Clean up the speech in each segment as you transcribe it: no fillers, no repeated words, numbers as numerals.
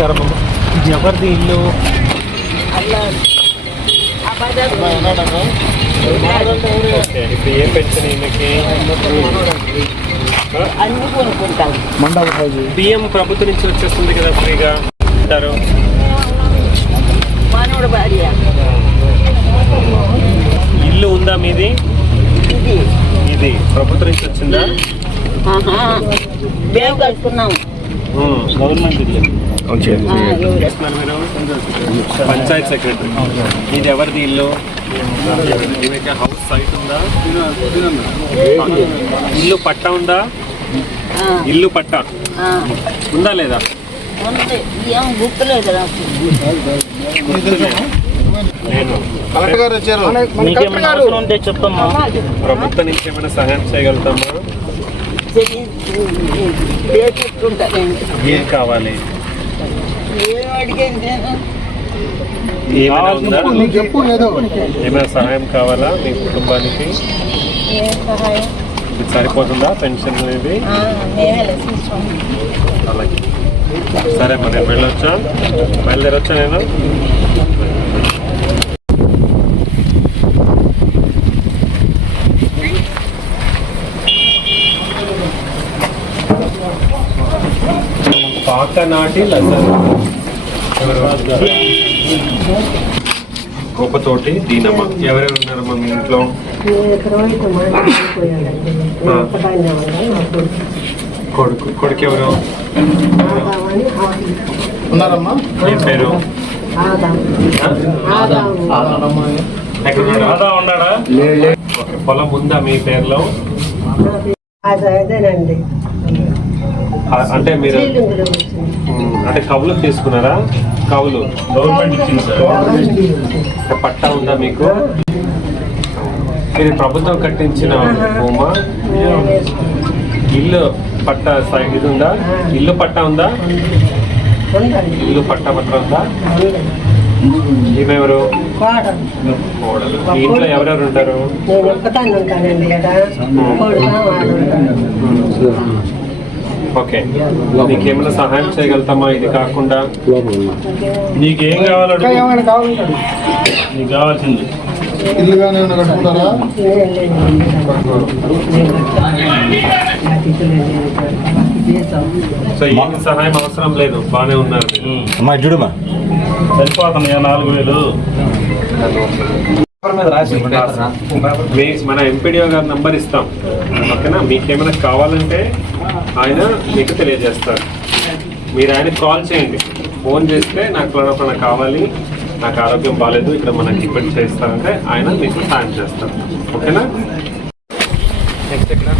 నమస్కారం అమ్మ. ఇది ఎవరిది ఇల్లు? ఓకే, ఇప్పుడు ఏం పెన్షన్ ఈయనకి? బియ్యం ప్రభుత్వం నుంచి వచ్చేస్తుంది కదా ఫ్రీగా అంటారు. ఇల్లు ఉందా మీది? ఇది ప్రభుత్వం నుంచి వచ్చిందా? గవర్నమెంట్ ఇల్లు. మీరు పంచాయత్ సెక్రటరీ. ఇది ఎవరిది ఇల్లు? హౌస్ సైట్ ఉందా? ఇల్లు పట్టా ఉందా? ఇల్లు పట్టా ఉందా లేదా? చెప్పమ్మా. ప్రభుత్వం నుంచి ఏమైనా సహాయం చేయగలుగుతామా? ఏం కావాలి? ఏమైనా ఉందా? ఏమైనా సహాయం కావాలా మీ కుటుంబానికి? ఇది సరిపోతుందా పెన్షన్ అనేది? అలాగే సరే అమ్మా, నేను వెళ్ళొచ్చా? బయలుదేరొచ్చా నేను? పాకనాటి లజర్, గొప్పతోటి దీనమ్మ. ఎవరెవరు ఉన్నారమ్మా మీ ఇంట్లో? కొడుకు ఎవరు ఉన్నారమ్మా? ఏం పేరు? ఎక్కడ ఉన్నాడు? ఆదా ఉన్నాడా? ఓకే, పొలం ఉందా మీ పేరులో? అంటే మీరు అంటే కవులు తీసుకున్నారా? కవులు గవర్నమెంట్ ఇచ్చింది సార్. పట్టా ఉందా మీకు? ఇది ప్రభుత్వం కట్టించిన భూమా? ఇల్లు పట్టా ఇది ఉందా? ఇల్లు పట్టా ఉందా? ఇల్లు పట్టా పత్రం ఉందా? ఈమెవరు? ఇంట్లో ఎవరెవరు ఉంటారు? ఓకే, నీకేమైనా సహాయం చేయగలుగుతామా ఇది కాకుండా? నీకేం కావాలంటే నీకు కావాల్సింది ఇల్లు కానీ ఏమైనా కట్టుకుంటారా? సో ఏం సహాయం అవసరం లేదు, బాగానే ఉన్నారు. చూడమా సరిపోతుంది 4,000. మన ఎంపీడీఓ గారి నంబర్ ఇస్తాం, ఓకేనా? మీకేమైనా కావాలంటే ఆయన మీకు తెలియజేస్తారు. మీరు ఆయనకి కాల్ చేయండి. ఫోన్ చేస్తే నాకు ఫలానా కావాలి, నాకు ఆరోగ్యం బాగాలేదు, ఇక్కడ మనకి ఇప్పటి చేస్తారంటే ఆయన మీకు సాయం చేస్తారు. ఓకేనా? నెక్స్ట్ ఎక్కడ?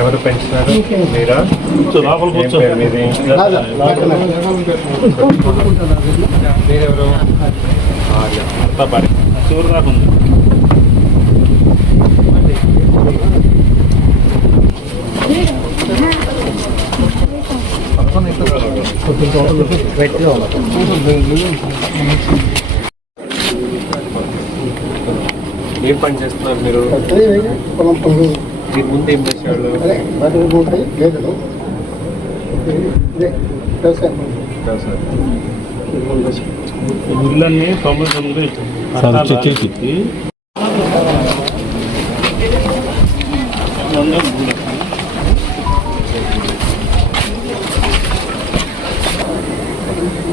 ఎవరు పెంచినారు? మీరా? మీది మీరెవరు? చూరు రాకుండా ఏం పని చేస్తున్నారు మీరు? దీని ముందు ఏం చేసేవాళ్ళు? ఇళ్ళన్నీ 99 ఇచ్చాం.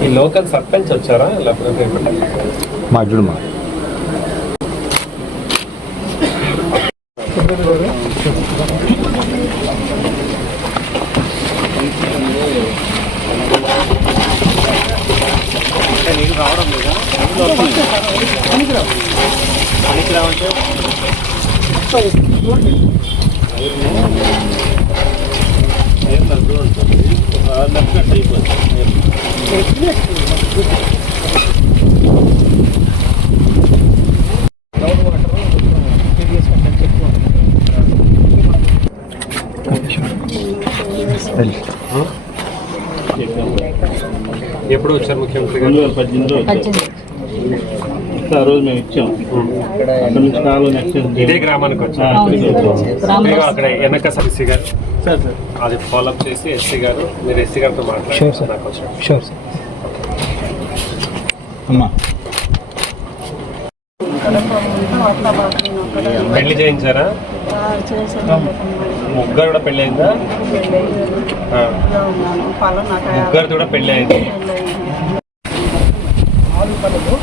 ఈ లోకల్ సర్పంచ్ వచ్చారా లేకపోతే మా చూడమా? నీకు రావడం లేదా? పనికి రావంటే ఏం తగ్గు ఉంటుంది, ఒక 6 నెలలు కట్ అయిపోతుంది. ఎప్పుడు వచ్చారు ముఖ్యమంత్రి గారు? 2018లో వచ్చారు. ఇస్తే ఆ రోజు మేము ఇచ్చాం. అక్కడ నుంచి కాలువ నెక్స్ట్ ఇదే గ్రామానికి వచ్చారు. ఇదిగో అక్కడ వెనక ఎస్సీ గారు సార్ సార్ అది ఫాలోఅప్ చేసి ఎస్సీ గారు మీరు ఎస్సీ గారితో మాట్లాడారు నాకు వచ్చారు. Sure sir. అమ్మా పెళ్లి చేయించారా? ముగ్గురు కూడా పెళ్ళి అయిందా? ముగ్గురు కూడా పెళ్ళి అయింది. వాటర్తో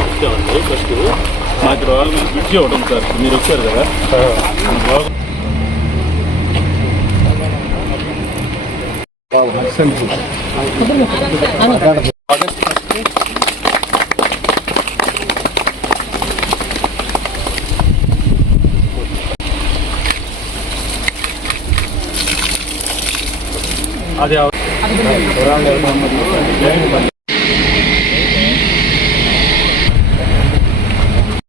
వచ్చామండి. ఫస్ట్ మాకు రావాలి మీరు బ్రిడ్జి ఇవ్వడం సార్, మీరు వచ్చారు కదా. అది